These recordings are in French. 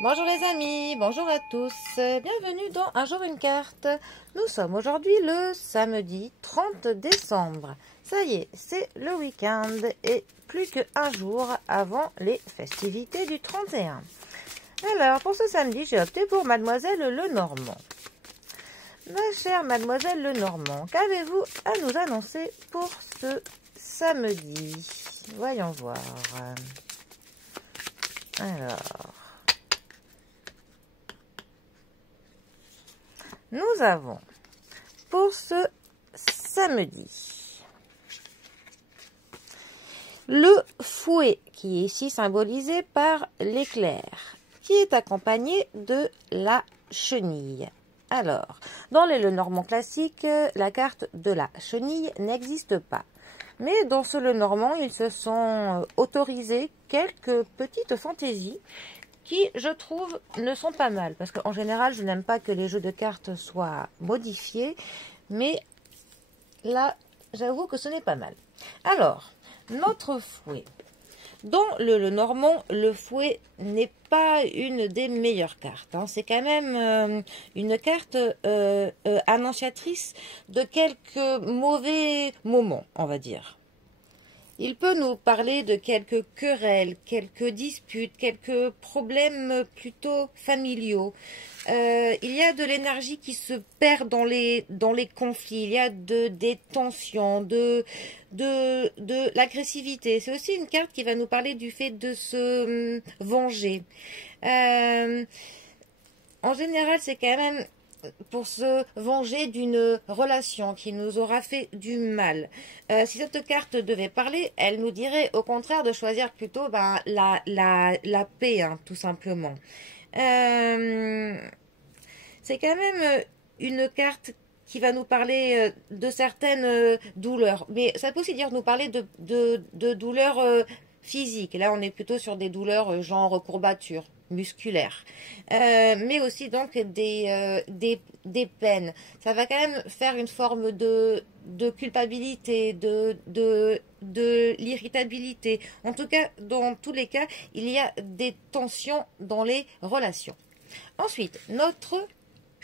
Bonjour les amis, bonjour à tous, bienvenue dans Un jour une carte. Nous sommes aujourd'hui le samedi 30 décembre. Ça y est, c'est le week-end et plus qu'un jour avant les festivités du 31. Alors, pour ce samedi, j'ai opté pour Mademoiselle Lenormand. Ma chère Mademoiselle Lenormand, qu'avez-vous à nous annoncer pour ce samedi? Voyons voir. Alors... nous avons pour ce samedi le fouet qui est ici symbolisé par l'éclair, qui est accompagné de la chenille. Alors, dans les Lenormand classiques, la carte de la chenille n'existe pas. Mais dans ce Lenormand, ils se sont autorisés quelques petites fantaisies qui, je trouve, ne sont pas mal. Parce qu'en général, je n'aime pas que les jeux de cartes soient modifiés. Mais là, j'avoue que ce n'est pas mal. Alors, notre fouet. Dans le Lenormand, le fouet n'est pas une des meilleures cartes. Hein. C'est quand même une carte annonciatrice de quelques mauvais moments, on va dire. Il peut nous parler de quelques querelles, quelques disputes, quelques problèmes plutôt familiaux. Il y a de l'énergie qui se perd dans les conflits. Il y a des tensions, de l'agressivité. C'est aussi une carte qui va nous parler du fait de se venger. En général, c'est quand même pour se venger d'une relation qui nous aura fait du mal. Si cette carte devait parler, elle nous dirait au contraire de choisir plutôt la paix, hein, tout simplement. C'est quand même une carte qui va nous parler de certaines douleurs. Mais ça peut aussi dire nous parler de douleurs physiques. Là, on est plutôt sur des douleurs genre courbatures musculaires, mais aussi donc des peines. Ça va quand même faire une forme de culpabilité, de l'irritabilité. En tout cas, dans tous les cas, il y a des tensions dans les relations. Ensuite, notre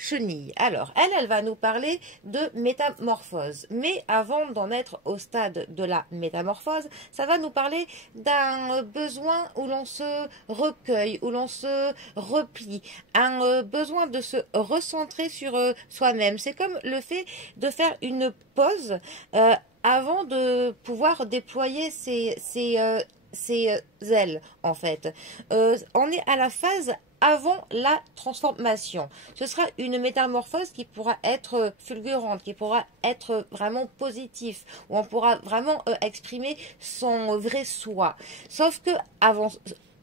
chenille. Alors, elle va nous parler de métamorphose. Mais avant d'en être au stade de la métamorphose, ça va nous parler d'un besoin où l'on se recueille, où l'on se replie, un besoin de se recentrer sur soi-même. C'est comme le fait de faire une pause avant de pouvoir déployer ses ailes, en fait. On est à la phase avant la transformation. Ce sera une métamorphose qui pourra être fulgurante, qui pourra être vraiment positive, où on pourra vraiment exprimer son vrai soi. Sauf que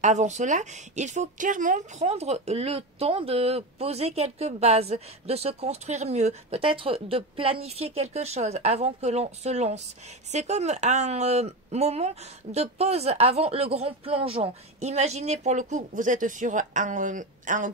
avant cela, il faut clairement prendre le temps de poser quelques bases, de se construire mieux, peut-être de planifier quelque chose avant que l'on se lance. C'est comme un moment de pause avant le grand plongeon. Imaginez pour le coup, vous êtes sur un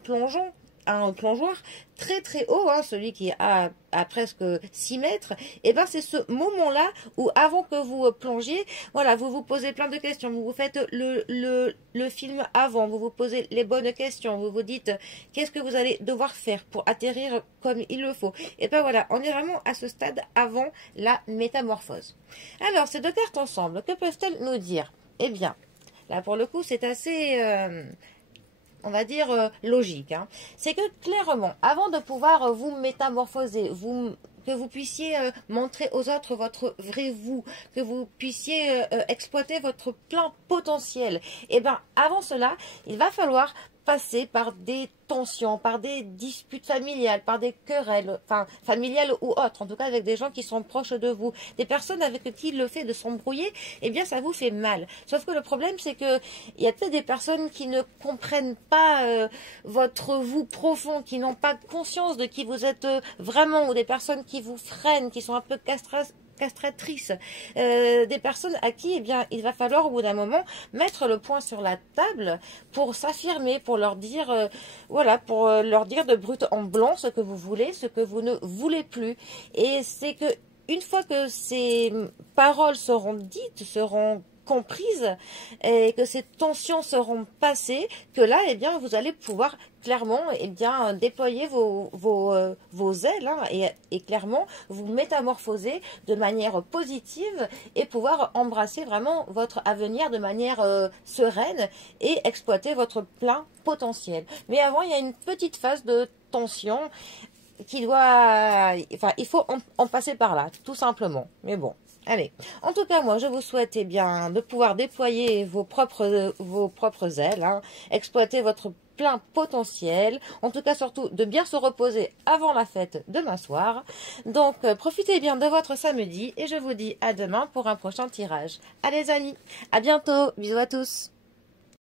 plongeon, un plongeoir très très haut, hein, celui qui est à presque 6 mètres, et ben c'est ce moment-là où avant que vous plongiez, voilà, vous vous posez plein de questions, vous faites le film avant, vous vous posez les bonnes questions, vous vous dites qu'est-ce que vous allez devoir faire pour atterrir comme il le faut. Et ben voilà, on est vraiment à ce stade avant la métamorphose. Alors, ces deux cartes ensemble, que peuvent-elles nous dire? Eh bien, là pour le coup, c'est assez... on va dire logique, hein. C'est que clairement, avant de pouvoir vous métamorphoser, que vous puissiez montrer aux autres votre vrai vous, que vous puissiez exploiter votre plein potentiel, et bien avant cela, il va falloir passer par des tensions, par des disputes familiales, par des querelles, enfin familiales ou autres, en tout cas avec des gens qui sont proches de vous, des personnes avec qui le fait de s'embrouiller, eh bien ça vous fait mal. Sauf que le problème c'est que il y a peut-être des personnes qui ne comprennent pas votre vous profond, qui n'ont pas conscience de qui vous êtes vraiment, ou des personnes qui vous freinent, qui sont un peu castratrices, des personnes à qui eh bien, il va falloir au bout d'un moment mettre le point sur la table pour s'affirmer, pour leur dire voilà, pour leur dire de brut en blanc ce que vous voulez, ce que vous ne voulez plus. Et c'est que une fois que ces paroles seront dites, seront comprises et que ces tensions seront passées, que là, eh bien, vous allez pouvoir clairement, eh bien, déployer vos ailes hein, et clairement vous métamorphoser de manière positive et pouvoir embrasser vraiment votre avenir de manière sereine et exploiter votre plein potentiel. Mais avant, il y a une petite phase de tension qui doit, enfin, il faut en passer par là, tout simplement. Mais bon. Allez, en tout cas, moi, je vous souhaite eh bien, de pouvoir déployer vos propres ailes, hein, exploiter votre plein potentiel, en tout cas surtout de bien se reposer avant la fête demain soir. Donc, profitez bien de votre samedi et je vous dis à demain pour un prochain tirage. Allez, amis, à bientôt, bisous à tous.